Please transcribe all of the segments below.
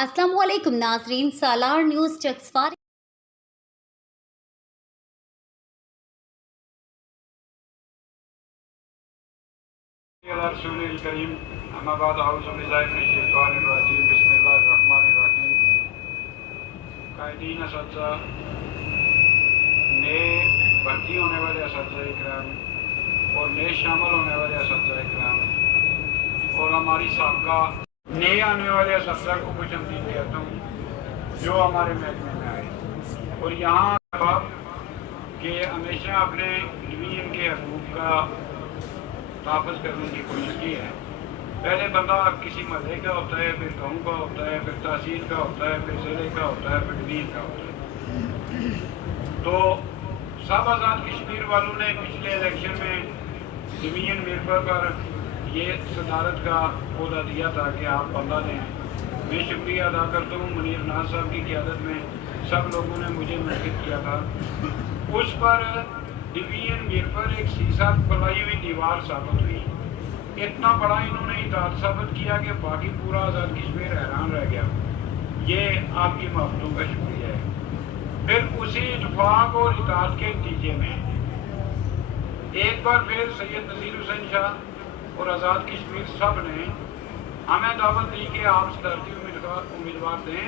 अस्सलामुअलैकुम नाज़रीन, सालार न्यूज़ चक्सवार कायदीन असatज़ा, नए भर्ती होने वाले असatज़ा इकराम और नए शामिल होने वाले असatज़ा इकराम और हमारी साबका नए आने वाले असatज़ा को कुछ अमदीद कहता हूँ जो हमारे महकमे में आए और यहाँ कि हमेशा अपने डिवीजन के हकूक़ का तहफ़्फ़ुज़ करने की कोशिश की है। पहले बंदा किसी महल्ले का होता है, फिर गाँव का होता है, फिर तहसील का होता है, फिर ज़िले का होता है, फिर डिवीज़न का होता है। तो सब आज़ाद कश्मीर वालों ने पिछले इलेक्शन में डिवीजन मेंबर पर ये सदारत का ओहदा दिया था कि आप बंदा दें। मैं शुक्रिया अदा करता हूँ मुनीर नाज साहब की क़यादत में सब लोगों ने मुझे मुनक़िद किया था। उस पर डिवीजन मेयर पर एक शीशा पलाई हुई दीवार साबित हुई। इतना बड़ा इन्होंने इताद साबित किया कि बाकी पूरा आज़ाद कश्मीर हैरान रह गया। ये आपकी मोहब्बतों का शुक्रिया है। फिर उसी इत्फाक और इताद के नतीजे में एक बार फिर सैयद नज़ीर हुसैन शाह और आज़ाद कश्मीर सब ने हमें दावत दी कि आप सदारती उम्मीदवार दें,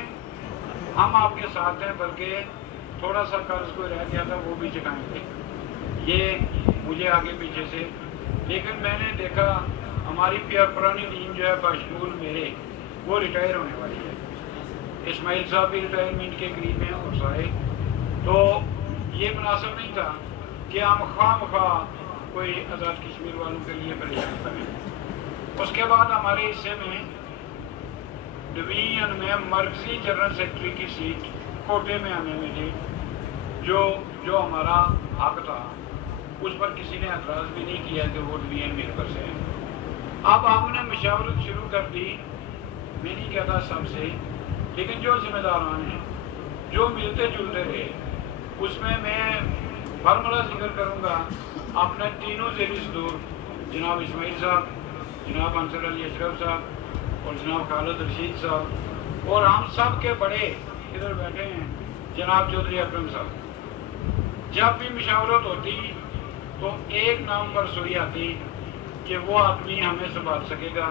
हम आपके साथ हैं, बल्कि थोड़ा सा कर्ज को रह गया था वो भी चुकाएंगे। ये मुझे आगे पीछे से, लेकिन मैंने देखा हमारी पुरानी टीम जो है बशमूल मेरे वो रिटायर होने वाली है। इस्माइल साहब भी रिटायरमेंट के करीब हैं और सारे, तो ये मुनासिब नहीं था कि हम खामखा कोई आज़ाद कश्मीर वालों के लिए परेशान करें। उसके बाद हमारे हिस्से में डिवीजन में मरकजी जनरल सेक्रेटरी की सीट कोटे में हमें मिली, जो हमारा हक था। उस पर किसी ने एतराज़ भी नहीं किया कि वो डिवीजन मेरे पर से है। अब हमने मशावरत शुरू कर दी, मैं नहीं कहता सबसे, लेकिन जो जिम्मेदारान हैं जो मिलते जुलते रहे, उसमें मैं फॉर्मूला जिक्र करूँगा अपने तीनों ज़ेरी सदूर जनाब इस्माइल साहब, जनाब अंसर अली अशरफ साहब और जनाब खालिद रशीद साहब, और हम सब के बड़े इधर बैठे हैं जनाब चौधरी अकरम साहब। जब भी मशावरत होती तो एक नाम पर सुई आती कि वो आदमी हमें संभाल सकेगा,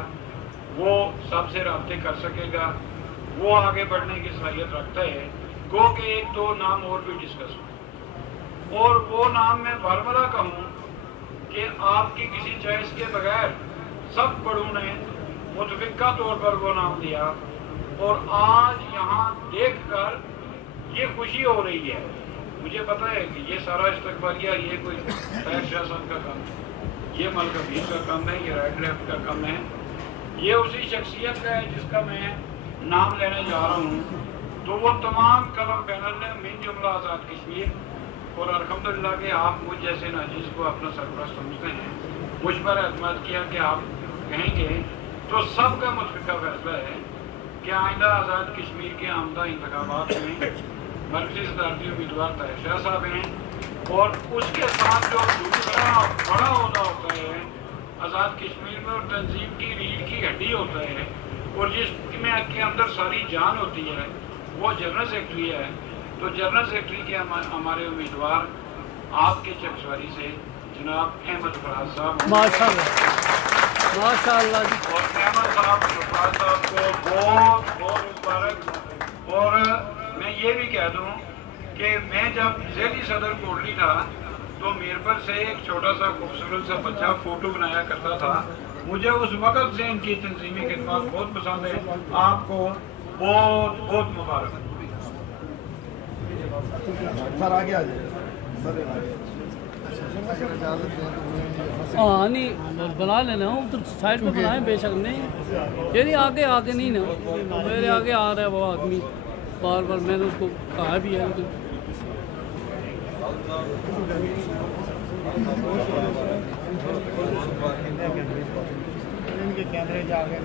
वो सबसे रब्ते कर सकेगा, वो आगे बढ़ने की सलाहियत रखता है। गो के एक दो नाम और भी डिस्कस हो, और वो नाम मैं फार्मूला कहूँ कि आपकी किसी चॉइस के बगैर सब बड़ों ने मुतफिका तौर पर वो नाम दिया, और आज यहाँ देख कर ये खुशी हो रही है। मुझे पता है कि ये सारा इस्तकबालिया ये कोई फैज शाह साहब का काम है, ये मलकबीर का काम है, ये राइट लेफ्ट का काम है, ये उसी शख्सियत का है जिसका मैं नाम लेने जा रहा हूँ। तो वो तमाम कलम पैनल ने मिन जुमला आज़ाद कश्मीर, और अल्हम्दुलिल्लाह कि आप मुझ जैसे नाजीज़ को अपना सरपरस्त समझते हैं, मुझ पर एतमाद किया कि आप कहेंगे, तो सबका मुतफिका फैसला है कि आइंदा आज़ाद कश्मीर के आमदा इंतखाबात में मरकज़ी सदारती उम्मीदवार ताहिर शाह साहब हैं, और उसके साथ जो दूसरा बड़ा ओहदा होता है आज़ाद कश्मीर में और तंजीम की रीढ़ की हड्डी होता है, और जिसमें के अंदर सारी जान होती है, वो जनरल सेक्रेटरी है। तो जनरल सेक्रेटरी के हमारे उम्मीदवार आपके चकसवारी से जनाब अहमद फराज साहब, माशाअल्लाह माशाअल्लाह, और अहमद फराज साहब को बहुत बहुत मुबारक। और मैं ये भी कह दूँ कि मैं जब ज़ेली सदर कोटली था तो मेरे पर से एक छोटा सा खूबसूरत सा बच्चा फ़ोटो बनाया करता था। मुझे उस वक़्त से इनकी तंजीमी खिदमत बहुत पसंद है। आपको बहुत बहुत मुबारक। सर आगे आ जाइए। हाँ नहीं बना लेना, उधर साइड पे बनाए बेशक नहीं, ये नहीं आगे आगे नहीं ना, मेरे आगे आ रहा है वो आदमी बार बार, मैंने उसको कहा भी है लेकिन कैमरे जा गए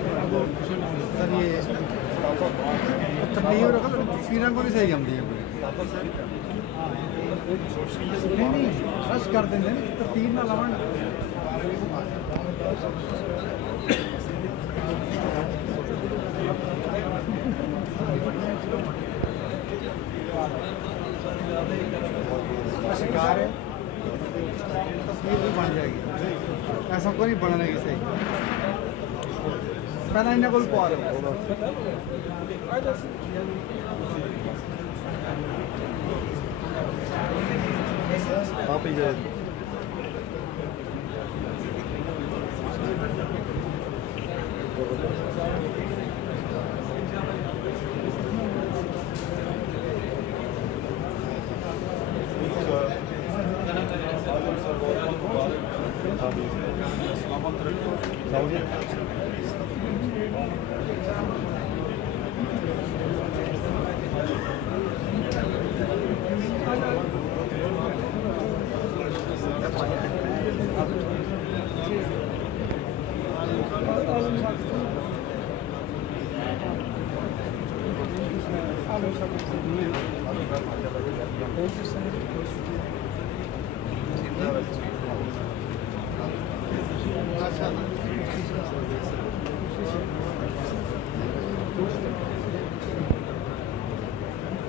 सर, ये تکلیف رکھو تصویریں کو نہیں صحیح ہم دیے نہیں رش کر دیں ترتیب نہ لاؤ شکار ہے تصویر بھی بن جائے گی ایسا کو نہیں بننے گی صحیح پہلے انہیں کو پا رہے آپ ہی جائے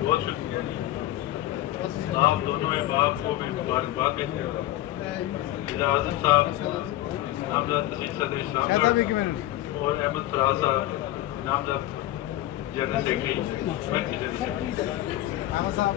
بہت شکریہ جی آپ دونوں احباب کو میں مبارکباد دیتے ہوں اعظم صاحب نامزد تحصیل صدر اسلام اور احمد فراز صاحب نامزد جنرل سیکرٹری مرکزی جنرل سیکرٹری احمد صاحب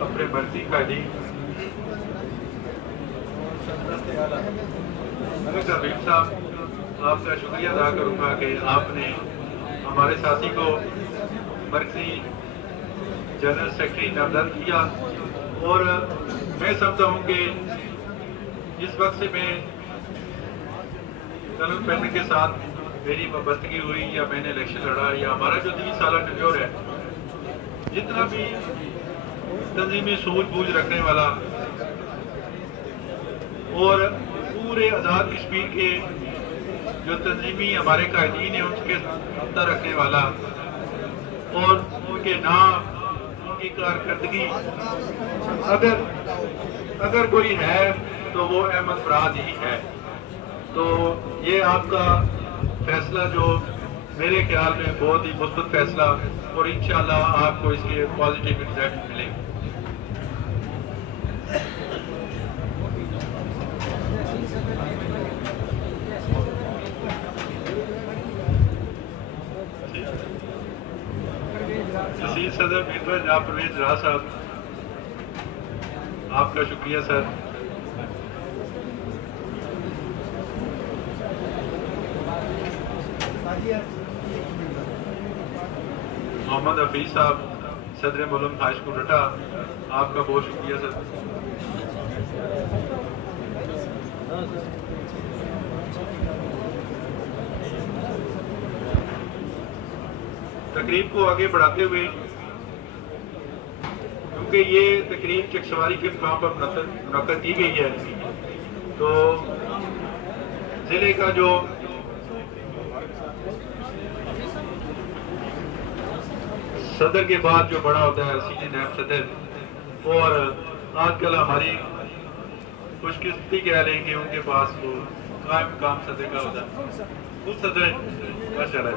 اپنے مرضی کا جی حبیب صاحب آپ کا شکریہ ادا کروں گا کہ آپ نے ہمارے ساتھی کو مرکزی جنرل سیکرٹری نامزد کیا اور میں سمجھتا ہوں کہ جس وقت سے میں قلم پہننے کے ساتھ میری وابستگی ہوئی یا میں نے الیکشن لڑا یا ہمارا جو 3 سالہ ٹینیور ہے جتنا بھی تنظیمی سوچ بوجھ رکھنے والا اور پورے آزاد کشمیر کے جو تنظیمی ہمارے قائدین ہیں ان کے رابطہ رکھنے والا اور ان کے نام ان کی کارکردگی اگر کوئی ہے تو وہ احمد فراز ہی ہے. تو یہ آپ کا فیصلہ جو میرے خیال میں بہت ہی مثبت فیصلہ اور انشاءاللہ آپ کو اس کے پازیٹیو رزلٹ ملے گا. تحصیل صدر میرپور جناب پرویز راز صاحب آپ کا شکریہ سر. محمد حفیظ صاحب صدر ملم ہائی اسکول رٹا آپ کا بہت شکریہ سر. تقریب کو آگے بڑھاتے ہوئے کیونکہ یہ تقریب چکسواری کے مقام پر منعقد کی گئی ہے تو ضلع کا جو صدر کے بعد جو بڑا ہوتا ہے سینئر نائب صدر اور آج کل ہماری خوش قسمتی کہہ لیں کہ ان کے پاس وہ قائم مقام صدر کا ہوتا ہے خود صدر ماشاءاللہ.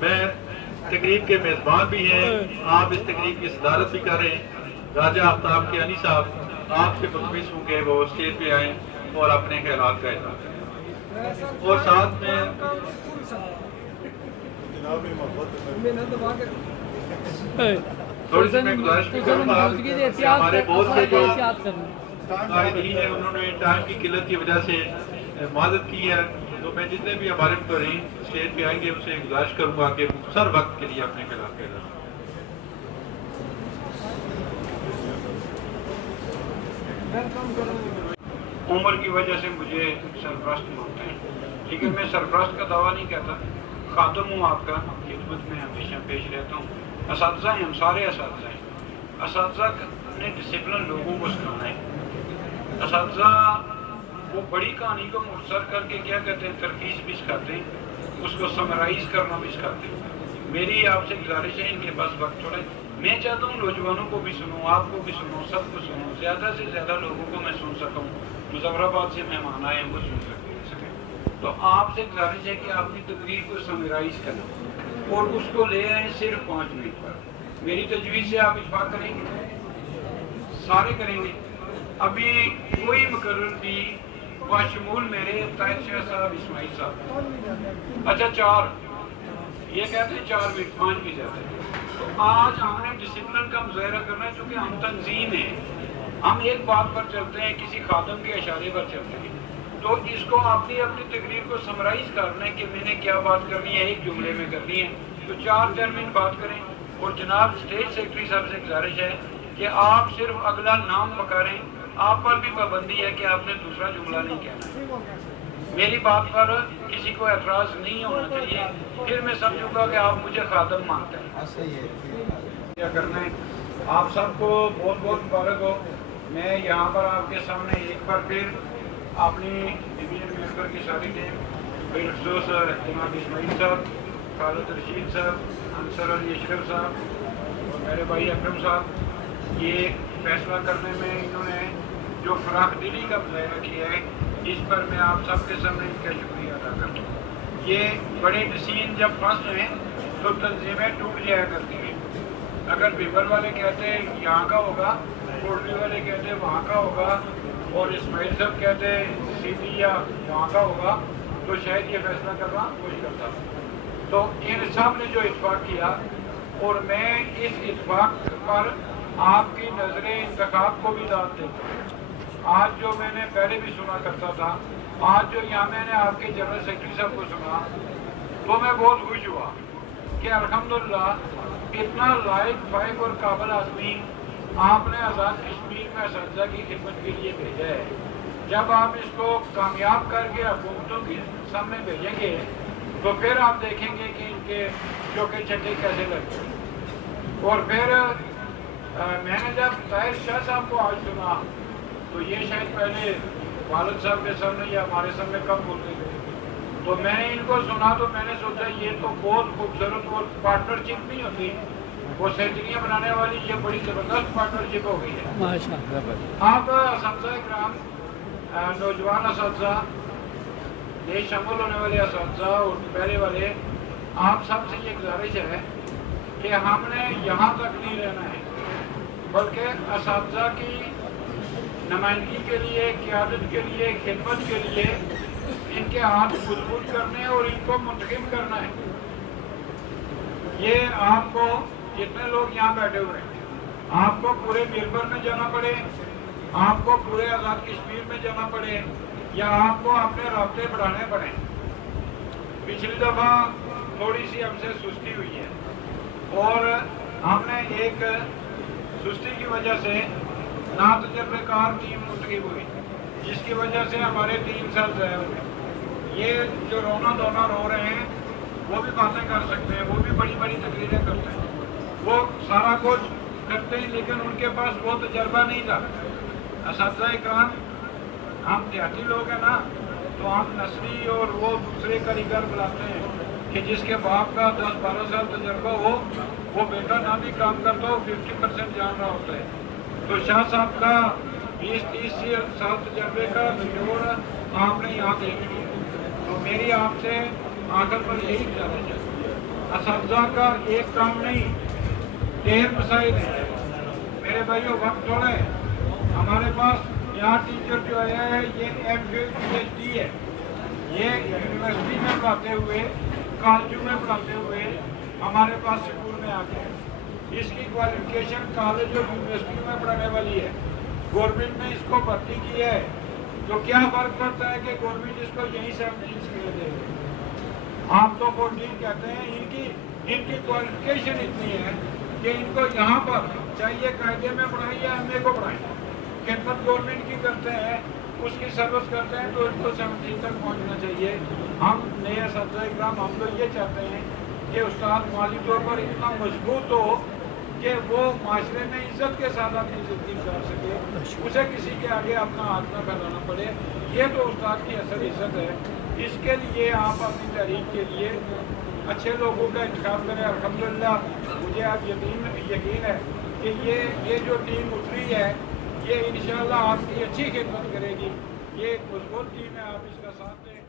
میں تقریب کے میزبان بھی ہیں, آپ اس تقریب کی صدارت بھی کر رہے ہیں. راجہ آفتاب کے عنی صاحب آپ سے ملتمس ہوں کہ وہ اسٹیج پہ آئیں اور اپنے خیالات کا اظہار کریں اور ساتھ میں थोड़ी सी मैं गुजारिश भी करूँगा कि हमारे बहुत से जो एहतियात करना कायदीन है उन्होंने टाइम की किल्लत की वजह से मदद की है, तो मैं जितने भी हमारे मुतरीन स्टेज पे आएंगे उनसे गुजारिश करूँगा कि मुख्तर वक्त के लिए अपने खिलाफ कह रहा उम्र की वजह से मुझे सरपरस्त मानते हैं, लेकिन मैं सरपरस्त का दावा नहीं करता, खादम हूँ आपका, खिदमत में हमेशा पेश रहता हूँ। असातिज़ा हैं, हम सारे असातिज़ा हैं। असातिज़ा ने डिसिप्लिन लोगों को सिखाना है। असातिज़ा वो बड़ी कहानी को मुख्तसर करके क्या कहते हैं, तरकीज़ भी सिखाते हैं, उसको समराइज़ करना भी सिखाते हैं। मेरी आपसे गुजारिश है, इनके पास वक्त थोड़ा है, मैं चाहता हूँ नौजवानों को भी सुनूँ, आपको भी सुनूँ, सबको सुनूँ, ज़्यादा से ज़्यादा लोगों को मैं सुन सकूँ। मुज़फ़्फ़राबाद से मेहमान आए हैं, वो सुन सकें। तो आपसे गुजारिश है कि अपनी तकरीर को समराइज़ करें और उसको ले आए सिर्फ 5 मिनट पर। मेरी तजवीज़ से आप इत्फाक करेंगे, सारे करेंगे। अभी कोई मुकर्रर भी बाशमूल मेरे ताहिर शाह साहब, इस्माइल साहब, अच्छा 4, ये कहते हैं 4 मिनट, 5 भी ज़्यादा है। तो आज हमने डिसिप्लिन का मुजाहरा करना है, क्योंकि हम तंजीम हैं, हम एक बात पर चलते हैं, किसी खादम के इशारे पर चलते हैं। तो इसको अपनी अपनी तकरीर को समराइज करना है कि मैंने क्या बात करनी है, एक जुमले में करनी है, तो 4 मिनट बात करें। और जनाब स्टेट सेक्रेटरी साहब से गुजारिश है कि आप सिर्फ अगला नाम पकारें, आप पर भी पाबंदी है कि आपने दूसरा जुमला नहीं कहना। मेरी बात पर किसी को एतराज़ नहीं होना चाहिए, फिर मैं समझूंगा कि आप मुझे खादम मानते हैं। क्या करना है, आप सबको बहुत बहुत मुबारक हो। मैं यहाँ पर आपके सामने एक बार फिर अपनी डिवीजन मेंबर की सारी टीम, बिलखसूस जनाब इस्माइल साहब, खालिद रशीद साहब, अंसर अली अशरफ साहब और मेरे भाई अकरम साहब, ये फैसला करने में इन्होंने जो फराख दिली का मुजाहरा किया है, इस पर मैं आप सबके सामने इनका शुक्रिया अदा करता हूँ। ये बड़े डिसीजन जब फंस हैं तो तंजीमें टूट जाया करती हैं। अगर पेपर वाले कहते हैं यहाँ का होगा, कोटली वाले कहते हैं वहाँ का होगा, और इस्माइल साहब कहते हैं सीधी या वहाँ का होगा, तो शायद ये फैसला करना कोई करता। तो इन सब ने जो इत्फाक किया, और मैं इस इत्फाक पर आपकी नजरें इंतखाब को भी दाद देता हूँ। आज जो मैंने पहले भी सुना करता था, आज जो यहाँ मैंने आपके जनरल सेक्रेटरी साहब को सुना, तो मैं बहुत खुश हुआ कि अल्हम्दुलिल्लाह इतना लायक, फाइक और काबिल आदमी आपने आज़ाद कश्मीर में असतिज़ा की खिदमत के लिए भेजा है। जब आप इसको कामयाब करके हुकूमतों के सामने भेजेंगे, तो फिर आप देखेंगे कि इनके चौके छक्के कैसे लगते हैं। और फिर मैंने जब ताहिर शाह साहब को आज सुना, तो ये शायद पहले वालिद साहब के सामने या हमारे सामने कम बोलते थे, तो मैंने इनको सुना तो मैंने सोचा ये तो बहुत खूबसूरत और पार्टनरशिप नहीं होती, वो सेंचुरियाँ बनाने वाली ये बड़ी ज़बरदस्त पार्टनरशिप हो गई है माशाअल्लाह। आप असतिज़ा इकराम, नौजवान असतिज़ा, नए शामिल होने वाले असतिज़ा और पहले वाले, आप सबसे ये गुजारिश है कि हमने यहाँ तक नहीं रहना है, बल्कि असतिज़ा की नुमाइंदगी के लिए, क़यादत के लिए, खिदमत के लिए इनके हाथ मजबूत करने और इनको मुंतखब करना है। ये आपको जितने लोग यहाँ बैठे हुए हैं, आपको पूरे मिरबर में जाना पड़े, आपको पूरे आज़ाद कश्मीर में जाना पड़े, या आपको अपने रास्ते बढ़ाने पड़े। पिछली दफ़ा थोड़ी सी हमसे सुस्ती हुई है, और हमने एक सुस्ती की वजह से ना तजर्बेकार टीम मुंतखब हुई, जिसकी वजह से हमारे 3 साल ज़ाया हुए। ये जो रोना धोना रो रहे हैं, वो भी बातें कर सकते हैं, वो भी बड़ी बड़ी तकरीरें करते हैं, वो सारा कुछ करते हैं, लेकिन उनके पास वो तजर्बा नहीं था। असतिज़ा इकराम, हम देहाती लोग हैं ना, तो हम नस्ली और वो दूसरे कारीगर बुलाते हैं कि जिसके बाप का 10-12 साल तजर्बा हो, वो बेटा ना भी काम करता हो, 50% जान रहा होता है। तो शाह साहब का 20-30 साल तजर्बे का जोड़ आपने यहाँ देख लिया। तो मेरी आपसे आखिर पर यही गुजारिश है, असतिज़ा का एक काम नहीं, ढेर मसाइल हैं मेरे भाइयों। वक्त थोड़ा है, हमारे पास यहाँ टीचर जो आया है ये MPhil PhD है, ये यूनिवर्सिटी में पढ़ाते हुए, कॉलेजों में पढ़ाते हुए हमारे पास स्कूल में आ गए। اس کی کوالیفکیشن کالج اور یونیورسٹی میں پڑھنے والی ہے، گورنمنٹ نے اس کو بھرتی کی ہے، تو کیا فرق پڑتا ہے کہ گورنمنٹ اس کو یہی 17 میں دے دے؟ آپ تو 14 کہتے ہیں، ان کی کوالیفکیشن اتنی ہے کہ ان کو یہاں پر چاہیے قاعدے میں پڑھائیں یا ایم اے کو پڑھائیں، خدمت گورنمنٹ کی کرتے ہیں، اس کی سروس کرتے ہیں، تو ان کو 17 تک پہنچنا چاہیے۔ ہم نئے اساتذہ کرام ہم تو یہ چاہتے ہیں کہ استاد مالی طور پر اتنا مضبوط ہو کہ وہ معاشرے میں عزت کے ساتھ اپنی زندگی گزار سکے، اسے کسی کے آگے اپنا ہاتھ نہ پھیلانا پڑے، یہ تو استاد کی اصل عزت ہے۔ اس کے لیے آپ اپنی تحریک کے لیے اچھے لوگوں کا انتخاب کریں۔ الحمدللہ مجھے اب یقین ہے کہ یہ جو ٹیم اتری ہے یہ انشاءاللہ آپ کی اچھی خدمت کرے گی، یہ ایک مضبوط ٹیم ہے، آپ اس کا ساتھ دیں۔